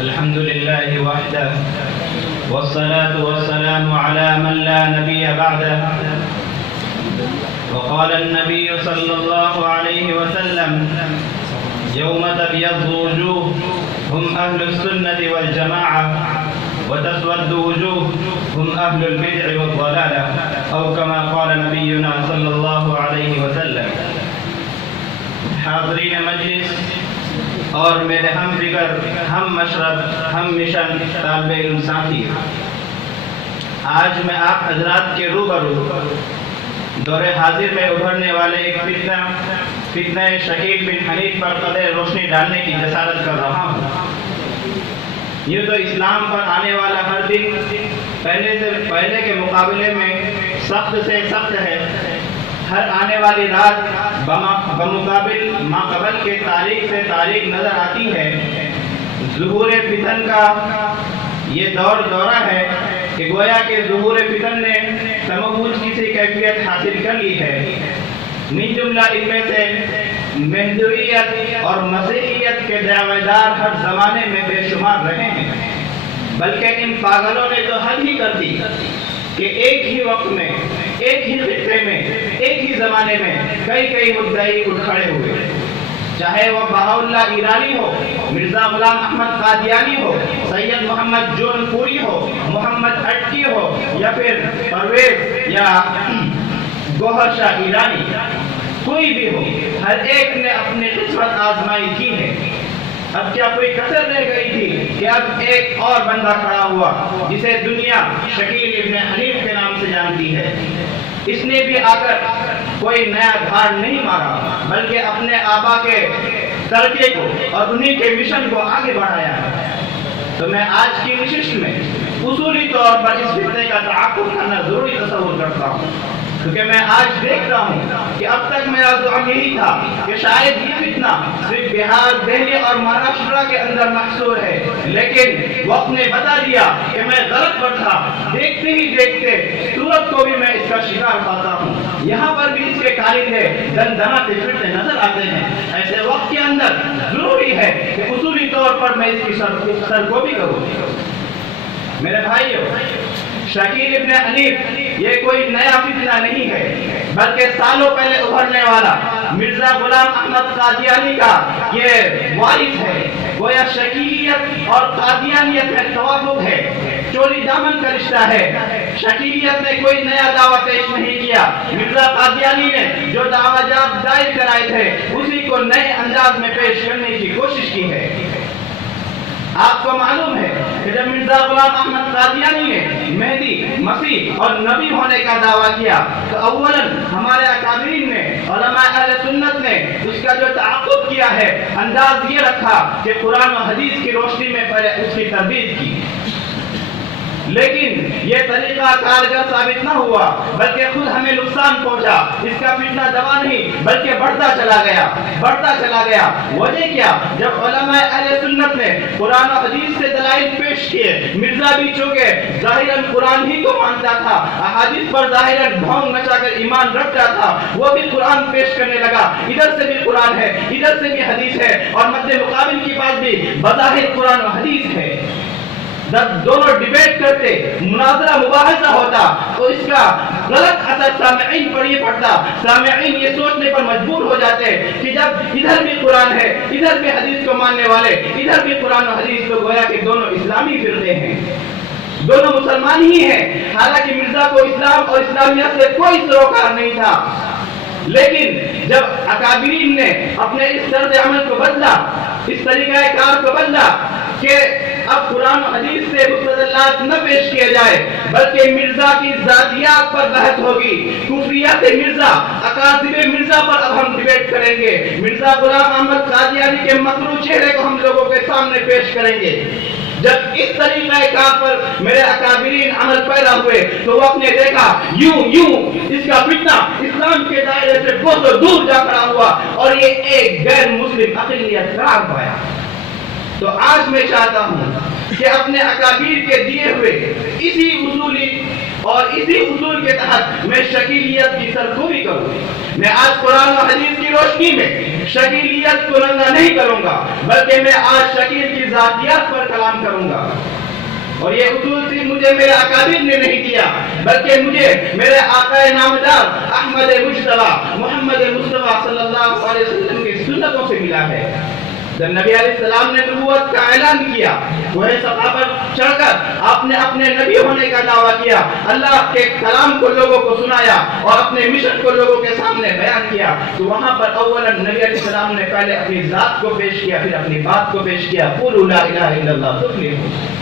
الحمد لله وحده والصلاة والسلام على من لا نبي بعده. وقال النبي صلى الله عليه وسلم: يوم تبيض وجوه هم أهل السنة والجماعة وتسود وجوه هم أهل البدع والضلالة، أو كما قال نبينا صلى الله عليه وسلم. حاضرین مجلس اور میرے ہم فکر، ہم مشرب، ہم مشن، طالب علم ساتھی، آج میں آپ حضرات کے روبرو دور حاضر میں ابھرنے والے ایک فتنہ شکیل بن حنیف پر قدر روشنی ڈالنے کی جسارت کر رہا ہوں. یوں تو اسلام پر آنے والا ہر دن پہلے کے مقابلے میں سخت سے سخت ہے. ہر آنے والی رات بمقابل ماقبل کے تاریخ سے تاریخ نظر آتی ہے. ظہور فتن کا یہ دورہ ہے کہ گویا کہ ظہور فتن نے تموج کسی کیفیت حاصل کر لی ہے. من جملہ ان میں سے مہدویت اور مسیحیت کے دعوے دار ہر زمانے میں بے شمار رہے ہیں. بلکہ ان پاگلوں نے تو حد ہی کر دی کہ ایک ہی وقت میں، ایک ہی خطے میں، ایک ہی زمانے میں کئی مدعی اٹھ کھڑے ہوئے. چاہے وہ بہاءاللہ ایرانی ہو، مرزا غلام احمد قادیانی ہو، سید محمد جون پوری ہو، محمد اٹکی ہو، یا پھر پرویز یا گوہر شاہ ایرانی، کوئی بھی ہو، ہر ایک نے اپنی قسمت آزمائی کی ہے. اب کیا کوئی کسر رہ گئی تھی کہ اب ایک اور بندہ کھڑا ہوا جسے دنیا شکیل ابن حنیف کے نام سے جانتی ہے. اس نے بھی آ کر کوئی نیا دھار نہیں مارا، بلکہ اپنے آبا کے ترکے کو اور انہی کے مشن کو آگے بڑھایا ہے. تو میں آج کی نشست میں اصولی طور پر اس فتنے کا تعاقب کرنا ضروری تصور کرتا ہوں، کیونکہ میں آج دیکھتا ہوں کہ اب تک میرا ذہن یہی تھا کہ شاید یہ فتنہ صرف بہار، دہلی اور مہاراشٹر کے اندر محصور ہے، لیکن وقت نے بتا دیا کہ میں غلط پر تھا. دیکھتے ہی دیکھتے سورت کو بھی میں اس کا شکار پاتا ہوں. یہاں پر بھی اس کے کارندے دندناتے پھرتے نظر آتے ہیں. ایسے وقت کے اندر ضروری ہے کہ اصولی طور پر میں اس کی سرگوبی کروں. میرے بھائیو، شکیل ابن حنیف یہ کوئی نیا فتنہ نہیں ہے، بلکہ سالوں پہلے ابھرنے والا مرزا غلام احمد قادیانی کا یہ وارث ہے. گویا شکیلیت اور قادیانیت میں توافق ہے، چولی دامن کا رشتہ ہے. شکیلیت نے کوئی نیا دعویٰ پیش نہیں کیا. مرزا قادیانی نے جو دعویٰ جات دائر کرائے تھے اسی کو نئے انداز میں پیش کرنے کی کوشش کی ہے. آپ کو معلوم ہے کہ جب مرزا غلام احمد قادیانی نے مہدی، مسیح اور نبی ہونے کا دعویٰ کیا تو اولاً ہمارے اکابرین نے، علماء اہل سنت نے اس کا جو تعاقب کیا ہے انداز یہ رکھا کہ قرآن و حدیث کی روشنی میں پہلے اس کی تردید کی. لیکن یہ طریقہ کارگر ثابت نہ ہوا، بلکہ خود ہمیں نقصان پہنچا. اس کا فتنہ دبا نہیں بلکہ بڑھتا چلا گیا. وجہ کیا؟ جب علماء اہل سنت نے قرآن و حدیث سے دلائل پیش کیے، مرزا بھی چونکہ ظاہراً قرآن ہی کو مانتا تھا، احادیث پر ظاہراً ڈھونگ مچا کر ایمان رکھتا تھا، وہ بھی قرآن پیش کرنے لگا. ادھر سے بھی قرآن ہے، ادھر سے بھی حدیث ہے، اور مد مقابل کی بات بھی بظاہر قرآن و حدیث ہے. جب دونوں ڈیبیٹ کرتے، مناظرہ مباحثہ ہوتا تو اس کا غلط اثر سامعین پر یہ پڑتا. سامعین یہ سوچنے پر مجبور ہو جاتے کہ جب ادھر بھی قرآن ہے، ادھر بھی حدیث کو ماننے والے، ادھر بھی قرآن و حدیث، تو گویا کہ دونوں اسلامی فرقے ہیں، دونوں مسلمان ہی ہیں. حالانکہ مرزا کو اسلام اور اسلامیت سے کوئی سروکار نہیں تھا. لیکن جب اکابرین نے اپنے اس طرز عمل کو بدلا، اس طریقہ کار کو بدلا کہ اب قرآن و حدیث سے مستدلات نہ پیش کیا جائے بلکہ مرزا کی ذاتیات پر بحث ہوگی، کفریات مرزا، اکاذب مرزا پر اب ہم ڈیبیٹ کریں گے. مرزا غلام احمد قادیانی کے مکروہ چہرے کو ہم لوگوں کے سامنے پیش کریں گے. جب اس طریقہ کار پر میرے اکابرین عمل پیرا ہوئے تو وہ اپنے دیکھا یوں اس کا فتنہ اسلام کے دائرے سے کو دور جا کھڑا ہوا اور یہ ایک غیر مسلم اقلیت قرار پایا۔ تو آج میں چاہتا ہوں کہ اپنے اکابر کے دیے ہوئے اسی اصولی اور اسی اصول کے تحت میں شکیلیت کی سرکوبی کروں۔ میں آج قرآن و حدیث کی روشنی میں شکیلیت کو ننگا نہیں کروں گا، بلکہ میں آج شکیل کی ذاتیات پر کلام کروں گا۔ اور یہ اصول صرف مجھے میرے اکابر نے نہیں دیا، بلکہ مجھے میرے آقا نامدار احمد مجتبی محمد مصطفیٰ صلی اللہ علیہ وسلم کی سنتوں سے ملا ہے۔ جب نبی علیہ السلام نے نبوت کا اعلان کیا، وہ صفا پر چڑھ کر آپ نے اپنے نبی ہونے کا دعویٰ کیا، اللہ کے کلام کو لوگوں کو سنایا اور اپنے مشن کو لوگوں کے سامنے بیان کیا، تو وہاں پر اولا نبی علیہ السلام نے پہلے اپنی ذات کو پیش کیا، پھر اپنی بات کو پیش کیا، قولوا لا الہ الا اللہ تفلحوا۔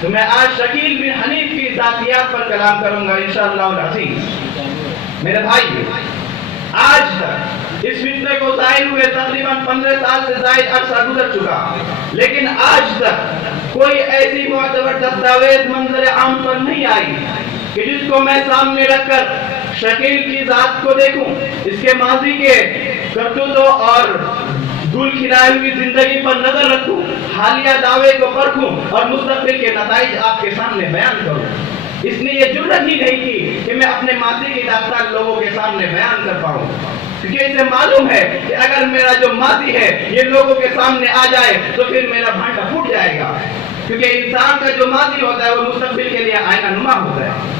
تو میں آج شکیل بن حنیف کی ذاتیات پر کلام کروں گا انشاءاللہ العزیز۔ میرے بھائی، آج تک اس فتنے کو ظاہر ہوئے تقریباً 15 سال سے زائد عرصہ گزر چکا، لیکن آج تک کوئی ایسی معتبر دستاویز منظر عام پر نہیں آئی کہ جس کو میں سامنے رکھ کر شکیل کی ذات کو دیکھوں، اس کے ماضی کے کرتوتوں اور دھول کھلائے ہوئی زندگی پر نظر رکھوں، حالیہ دعوے کو پرکھوں اور مستقبل کے نتائج آپ کے سامنے بیان کروں۔ اس نے یہ جرأت ہی نہیں کی کہ میں اپنے ماضی کی داستان لوگوں کے سامنے بیان کر پاؤں، کیونکہ اسے معلوم ہے کہ اگر میرا جو ماضی ہے یہ لوگوں کے سامنے آ جائے تو پھر میرا بھانڈا پھوٹ جائے گا، کیونکہ انسان کا جو ماضی ہوتا ہے وہ مستقبل کے لیے آئینہ نما ہوتا ہے۔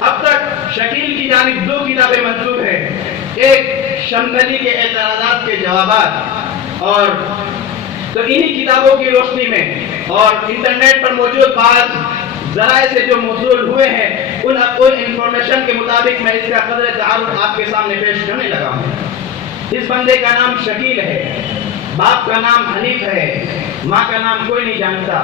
اب تک شکیل کی جانب 2 کتابیں منسوب ہیں، ایک شمدلی کے اعتراضات کے جوابات، اور تو انہی کتابوں کی روشنی میں اور انٹرنیٹ پر موجود بعض ذرائع سے جو موصول ہوئے ہیں ان انفارمیشن کے مطابق میں اس کا قدر تعارف آپ کے سامنے پیش کرنے لگا ہوں۔ اس بندے کا نام شکیل ہے، باپ کا نام حنیف ہے، ماں کا نام کوئی نہیں جانتا،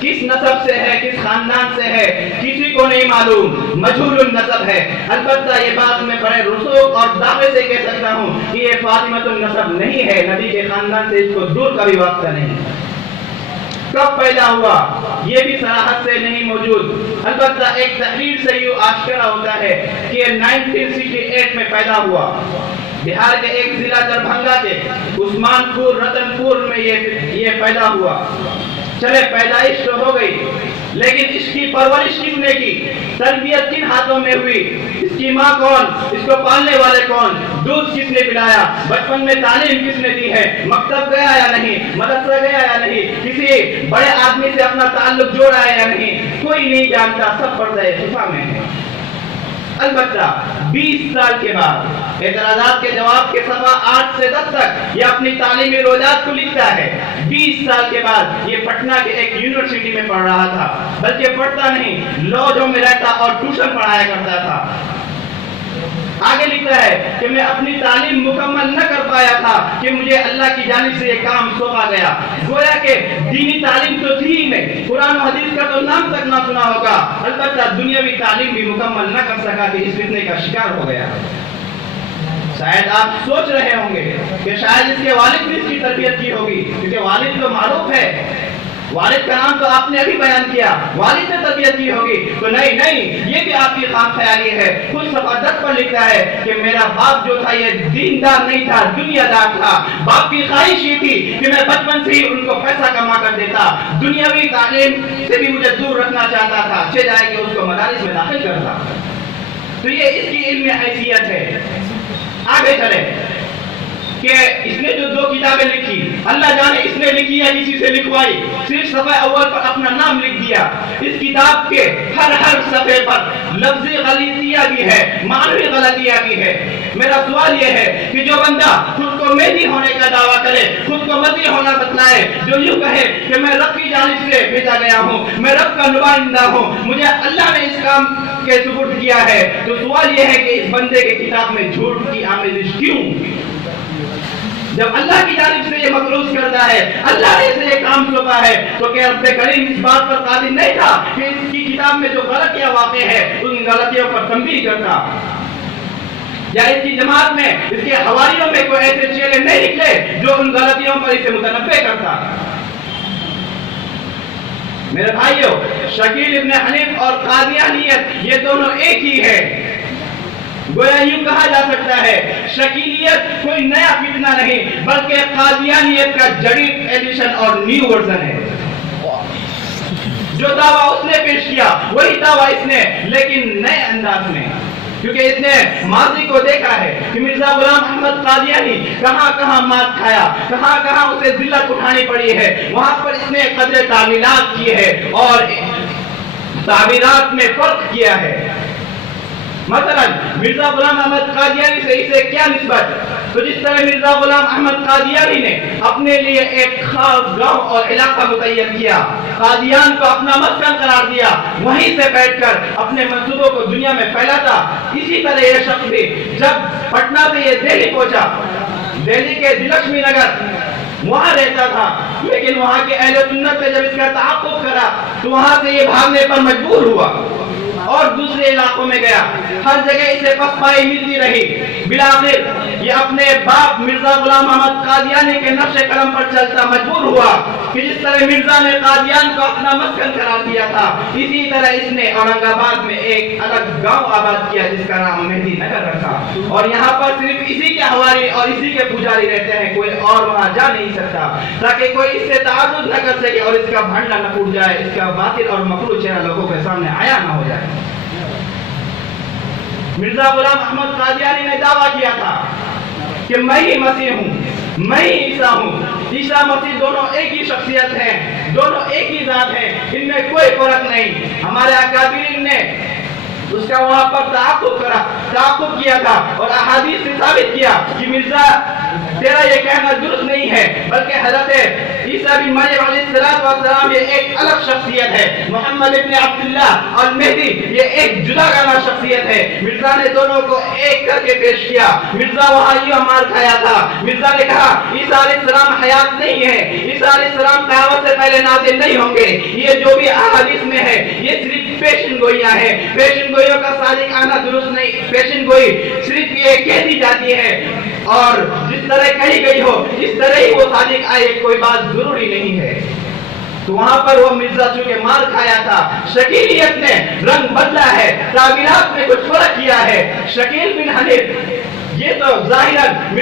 کس نسب سے ہے، کس خاندان سے ہے کسی کو نہیں معلوم، مجہول النسب ہے۔ البتہ یہ بات میں بڑے رسوخ اور دعوے سے کہہ سکتا ہوں کہ یہ فاطمۃ النسب نہیں ہے، نبی کے خاندان سے اس کو دور کا بھی واسطہ نہیں۔ کب پیدا ہوا یہ بھی صراحت سے نہیں موجود، البتہ ایک تحریر سے یوں آشکارا ہوتا ہے کہ 1968 میں پیدا ہوا۔ بہار کے ایک ضلع دربھنگا کے عثمان پور رتن پور میں یہ پیدا ہوا۔ چلے پیدائش تو ہو گئی، لیکن اس کی پرورش کس نے کی، تربیت کن ہاتھوں میں ہوئی، اس کی ماں کون، اس کو پالنے والے کون، دودھ کس نے پلایا، بچپن میں تعلیم کس نے دی ہے، مکتب گیا یا نہیں، مدرسہ گیا یا نہیں، کسی بڑے آدمی سے اپنا تعلق جوڑا ہے یا نہیں، کوئی نہیں جانتا، سب پردہ خفا میں ہے۔ البتہ 20 سال کے بعد اعتراضات کے جواب کے صفحہ 8 سے 10 تک یہ اپنی تعلیمی روزات کو لکھتا ہے۔ 20 سال کے بعد یہ پٹنہ کے ایک یونیورسٹی میں پڑھ رہا تھا، بلکہ پڑھتا نہیں، لاجوں میں رہتا اور ٹیوشن پڑھایا کرتا تھا۔ آگے لکھتا ہے کہ میں اپنی تعلیم مکمل نہ کر پایا تھا کہ مجھے اللہ کی جانب سے یہ کام سونپا گیا۔ گویا کہ دینی تعلیم تو تھی ہی نہیں، قرآن و حدیث کا تو نام تک نہ سنا ہوگا، البتہ دنیاوی تعلیم بھی مکمل نہ کر سکا کہ اس فتنے کا شکار ہو گیا۔ شاید آپ سوچ رہے ہوں گے کہ شاید اس کے والد بھی اس کی تربیت کی ہوگی، کیونکہ والد تو معروف ہے، والد کا نام تو آپ نے ابھی بیان کیا، والد نے تربیت کی ہوگی۔ تو نہیں، یہ بھی آپ کی خام خیالی ہے۔ خود صفحہ 10 پر لکھتا ہے کہ میرا باپ جو تھا یہ دیندار نہیں تھا، دنیا دار تھا۔ باپ کی خواہش یہ تھی کہ میں بچپن سے ہی ان کو پیسہ کما کر دیتا، دنیاوی تعلیم سے بھی مجھے دور رکھنا چاہتا تھا، اچھے جائے کہ اس کو مدارس میں داخل کرتا۔ تو یہ اس کی علمی حیثیت ہے۔ آگے چلے کہ اس نے جو 2 کتابیں لکھی، اللہ جانے اس نے لکھی یا کسی سے لکھوائی، صرف صفحہ اول پر اپنا نام لکھ دیا۔ اس کتاب کے ہر صفحے پر لفظی غلطیاں بھی ہے، معنوی غلطیاں بھی ہے۔ میرا سوال یہ ہے کہ جو بندہ خود کو مہدی ہونے کا دعویٰ کرے، خود کو مسیح ہونا بتلائے، جو یوں کہے کہ میں رب کی جانب سے بھیجا گیا ہوں، میں رب کا نمائندہ ہوں، مجھے اللہ نے اس کام کے سپرد کیا ہے، تو سوال یہ ہے کہ اس بندے کے کتاب میں جھوٹ کی آمیزش کیوں؟ جب اللہ کی جانب سے یہ مقروض کرتا ہے، اللہ نے اسے یہ کام سونپا ہے، تو کہ رب کریم اس بات پر قادر نہیں تھا کہ اس کی کتاب میں جو غلطیاں واقع ہے ان غلطیوں پر تنبیہ کرتا، یا اس کی جماعت میں اس کے حواریوں میں کوئی ایسے چیلے نہیں نکلے جو ان غلطیوں پر اسے متنبہ کرتا۔ میرے بھائیوں، شکیل ابن حنیف اور قادیانیت یہ دونوں ایک ہی ہے۔ گویا یوں کہا جا سکتا ہے شکیلیت کوئی نیا فتنہ نہیں بلکہ قادیانیت کا جدید ایڈیشن اور نیو ورژن ہے. جو دعویٰ اس نے پیش کیا وہی دعویٰ اس نے لیکن نئے انداز میں, کیونکہ اس نے ماضی کو دیکھا ہے کہ مرزا غلام احمد قادیانی کہاں کہاں مات کھایا, کہاں کہاں اسے ذلت اٹھانی پڑی ہے, وہاں پر اس نے قدر تعمیرات کی ہے اور تعمیرات میں فرق کیا ہے. مثلا مرزا غلام احمد قادیانی سے اسے کیا نسبت؟ تو جس طرح مرزا غلام احمد قادیانی نے اپنے لیے ایک خاص گاؤں اور علاقہ متعین کیا, قادیان کو اپنا مسکن قرار دیا, وہیں سے بیٹھ کر اپنے منصوبوں کو دنیا میں پھیلاتا, اسی طرح یہ شخص بھی جب پٹنہ سے یہ دہلی پہنچا, دہلی کے دلکشمی نگر وہاں رہتا تھا, لیکن وہاں کے اہل سنت نے جب اس کا تعاقب کرا تو وہاں سے یہ بھاگنے پر مجبور ہوا اور دوسرے علاقوں میں گیا. ہر جگہ اسے پسپائی ملتی رہی. بالآخر یہ اپنے باپ مرزا غلام احمد قادیانی کے نقش قدم پر چلتا مجبور ہوا کہ جس طرح مرزا نے قادیان کو اپنا مسکن قرار دیا تھا, اسی طرح اس نے اورنگ آباد میں ایک الگ گاؤں آباد کیا جس کا نام مہدی نگر رکھا, اور یہاں پر صرف اسی کے حوالے اور اسی کے پجاری رہتے ہیں, کوئی اور وہاں جا نہیں سکتا تاکہ کوئی اس سے تعرض نہ کر سکے اور اس کا بھنڈا نہ ٹوٹ جائے, اس کا باطل اور مکروہ چہرہ لوگوں کے سامنے آیا نہ ہو جائے. مرزا غلام احمد قادیانی نے دعویٰ کیا تھا کہ میں ہی مسیح ہوں, میں ہی عیسیٰ ہوں. عیسیٰ مسیح دونوں ایک ہی شخصیت ہیں, دونوں ایک ہی ذات ہیں, ان میں کوئی فرق نہیں. ہمارے اکابرین نے اس کا وہاں پر تعاقب کیا تھا اور احادیث سے ثابت کیا کہ مرزا تیرا یہ کہنا درست نہیں ہے, بلکہ حضرت عیسیٰ بن مریم علیہ السلام یہ ایک الگ شخصیت ہے, محمد ابن عبداللہ اور مہدی یہ ایک جداگانہ شخصیت ہے. مرزا نے دونوں کو ایک کر کے پیش کیا. مرزا وہاں یوں مار کھایا تھا. مرزا نے کہا عیسیٰ علیہ السلام حیات نہیں ہے, عیسیٰ علیہ السلام قیامت سے پہلے نازل نہیں ہوں گے, یہ جو بھی احادیث میں ہے یہ صرف پیشن گوئیاں ہیں, پیشن گوئیوں کا صادق آنا درست نہیں. پیشن گوئی صرف یہ کہہ دی جاتی ہے اور جس طرح کہی گئی ہو اس طرح ہی وہ صادق آئے, کوئی بات ضروری نہیں ہے. تو وہاں پر وہ مرزا چونکہ مار کھایا تھا, شکیلیت نے رنگ بدلا ہے, تعبیرات میں کچھ فرق کیا ہے. شکیل بن حنیف یہ تو ظاہراً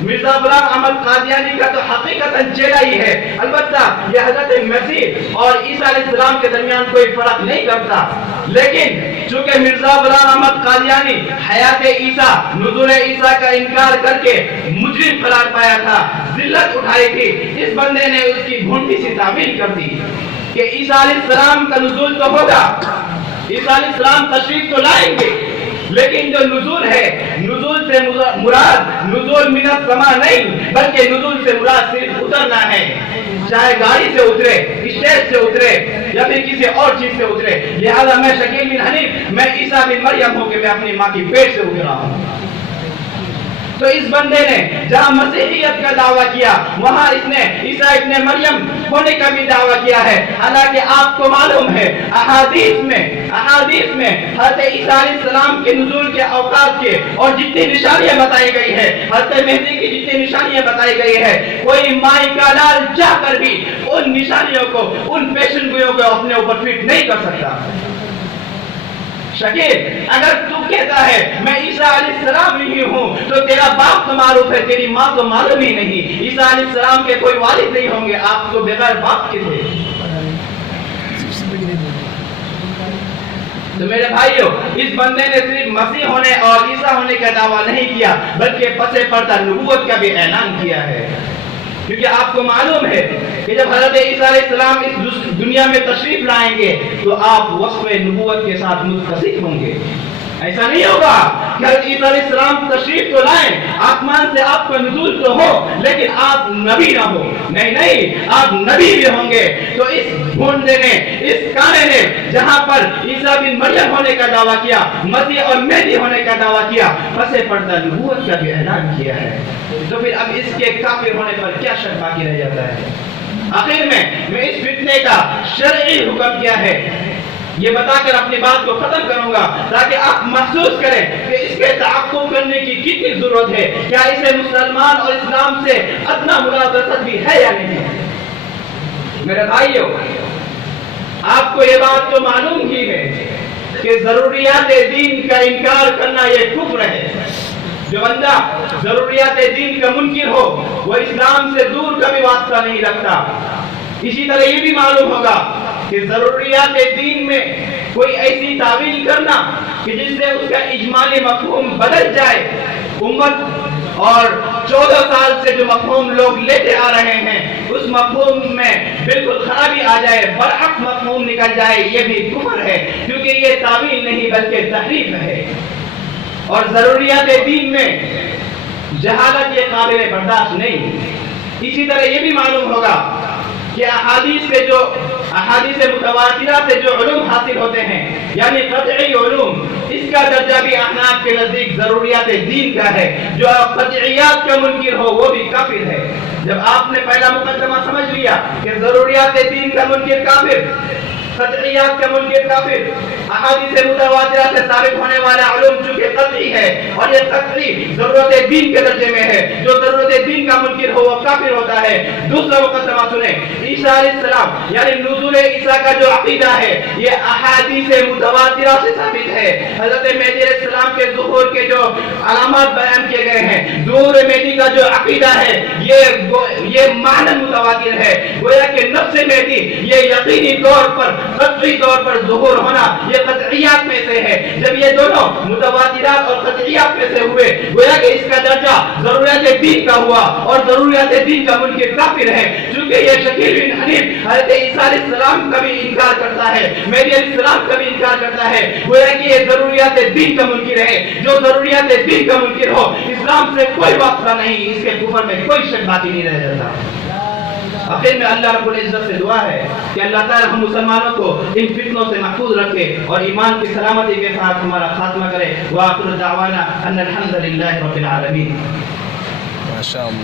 مرزا غلام احمد قادیانی کا تو حقیقتاً چہرہ ہی ہے, البتہ یہ حضرت مسیح اور عیسیٰ علیہ السلام کے درمیان کوئی فرق نہیں کرتا. لیکن چونکہ مرزا غلام احمد قادیانی حیات عیسیٰ, نزول عیسیٰ کا انکار کر کے مجرم قرار پایا تھا, ذلت اٹھائی تھی, اس بندے نے اس کی بھونڈی سی تعمیل کر دی کہ عیسیٰ علیہ السلام کا نزول تو ہوگا, عیسیٰ علیہ السلام تشریف تو لائیں گے, لیکن جو نزول ہے, نزول سے مراد نزول من السماء نہیں بلکہ نزول سے مراد صرف اترنا ہے, چاہے گاڑی سے اترے, اسٹیج سے اترے یا پھر کسی اور چیز سے اترے. لہذا میں شکیل بن حنیف, میں عیسیٰ بن مریم ہوں کہ میں اپنی ماں کی پیٹ سے اترا ہوں. تو اس بندے نے جہاں مسیحیت کا دعویٰ کیا وہاں اس نے عیسیٰ ابن مریم ہونے کا بھی دعویٰ کیا ہے, حالانکہ آپ کو معلوم ہے احادیث میں حضرت عیسیٰ علیہ السلام کے نزول کے اوقات کے اور جتنی نشانیاں بتائی گئی ہے, حضرت مہدی کی جتنی نشانیاں بتائی گئی ہے, کوئی مائی کا لال چاہ کر بھی ان نشانیوں کو, ان پیشن گوئیوں کو اپنے اوپر فٹ نہیں کر سکتا. شکیل اگر تو کہتا ہے میں عیسیٰ علیہ السلام ہی ہوں تو تیرا باپ تو معروف ہے, تیری ماں تو معلوم ہی نہیں. عیسیٰ علیہ السلام کے کوئی والد نہیں ہوں گے, آپ تو بغیر باپ کے تھے. تو میرے بھائیوں, اس بندے نے صرف مسیح ہونے اور عیسیٰ ہونے کا دعویٰ نہیں کیا بلکہ پس پردہ نبوت کا بھی اعلان کیا ہے, کیونکہ آپ کو معلوم ہے کہ جب حضرت عیسیٰ علیہ السلام اس دنیا میں تشریف لائیں گے تو آپ وصف نبوت کے ساتھ متصف ہوں گے. ایسا نہیں ہوگا کہ حضرت عیسیٰ علیہ السلام تشریف تو لائیں, آسمان سے آپ کا نزول تو ہو, لیکن آپ نبی نہ ہو. نہیں, آپ نبی بھی ہوں گے. تو اس بھونڈے نے, اس کانے نے جہاں پر عیسیٰ بن مریم ہونے کا دعویٰ کیا, مسیح اور مہدی ہونے کا دعویٰ کیا, پس پردہ نبوت کا بھی اعلان کیا ہے. تو پھر اب اس کے کافر ہونے پر کیا شک باقی رہ جاتا ہے؟ آخر میں اس فتنے کا شرعی حکم کیا ہے یہ بتا کر اپنی بات کو ختم کروں گا تاکہ آپ محسوس کریں کہ اس کے تعاقب کرنے کی کتنی ضرورت ہے. کیا اسے مسلمان اور اسلام سے ادنا ملابست بھی ہے یا نہیں؟ میرے بھائیوں, آپ کو یہ بات تو معلوم ہی ہے کہ ضروریات دین کا انکار کرنا یہ کفر ہے. جو بندہ ضروریات دین کا منکر ہو وہ اسلام سے دور کا بھی واسطہ نہیں رکھتا. اسی طرح یہ بھی معلوم ہوگا کہ ضروریات دین میں کوئی ایسی تعویل کرنا کہ جس سے اس کا اجمالی مفہوم بدل جائے. امت اور 14 سال سے جو مفہوم لوگ لیتے آ رہے ہیں اس مفہوم میں بالکل خرابی آ جائے, برعکس مفہوم نکل جائے, یہ بھی کفر ہے, کیونکہ یہ تعویل نہیں بلکہ تحریف ہے. اور ضروریات دین میں جہالت یہ قابل برداشت نہیں. اسی طرح یہ بھی معلوم ہوگا کہ احادیث متواترہ سے جو علوم حاصل ہوتے ہیں یعنی قطعی علوم, اس کا درجہ بھی احناف کے نزدیک ضروریات دین کا ہے. جو قطعیات کا منکر ہو وہ بھی کافر ہے. جب آپ نے پہلا مقدمہ سمجھ لیا کہ ضروریات دین کا منکر کافر, قطعیات کا منکر کافر, احادیث متواترہ سے ثابت ہونے والا علوم چونکہ قطعی ہے اور یہ قطعی ضرورت دین کے درجے میں ہے, جو ضرورت دین کا منکر ہو وہ کافر ہوتا ہے. دوسرا مقدمہ سنیں, عیسیٰ علیہ السلام یعنی نزول عیسیٰ کا جو عقیدہ ہے یہ احادیث متواترہ سے ثابت ہے. حضرت مہدی علیہ السلام کے ظہور کے جو علامات بیان کیے گئے ہیں, ظہور مہدی کا جو عقیدہ ہے یہ معنی متواتر ہے. گویا کہ نفس مہدی یہ یقینی طور پر قطعی طور پر ظہور ہونا یہ قطعیات میں سے ہے. جب یہ دونوں متواترات اور قطعیات میں سے ہوئے گویا کہ اس کا درجہ ضروریات دین کا ہوا اور ضروریات دین کا منکر کافر ہے. چونکہ یہ شکیل بن حنیف حضرت عیسیٰ علیہ السلام کا بھی انکار کرتا ہے, مہدی علیہ السلام کا بھی انکار کرتا ہے, گویا کہ یہ ضروریات دین کا منکر ہے. جو ضروریات دین کا منکر ہو اسلام سے کوئی واسطہ نہیں, اس کے کفر میں کوئی شک باقی نہیں رہ جاتا. آخر میں اللہ رب العزت سے دعا ہے کہ اللہ تعالی ہم مسلمانوں کو ان فتنوں سے محفوظ رکھے اور ایمان کی سلامتی کے ساتھ ہمارا خاتمہ کرے. وآخر دعوانا ان الحمد للہ رب العالمین.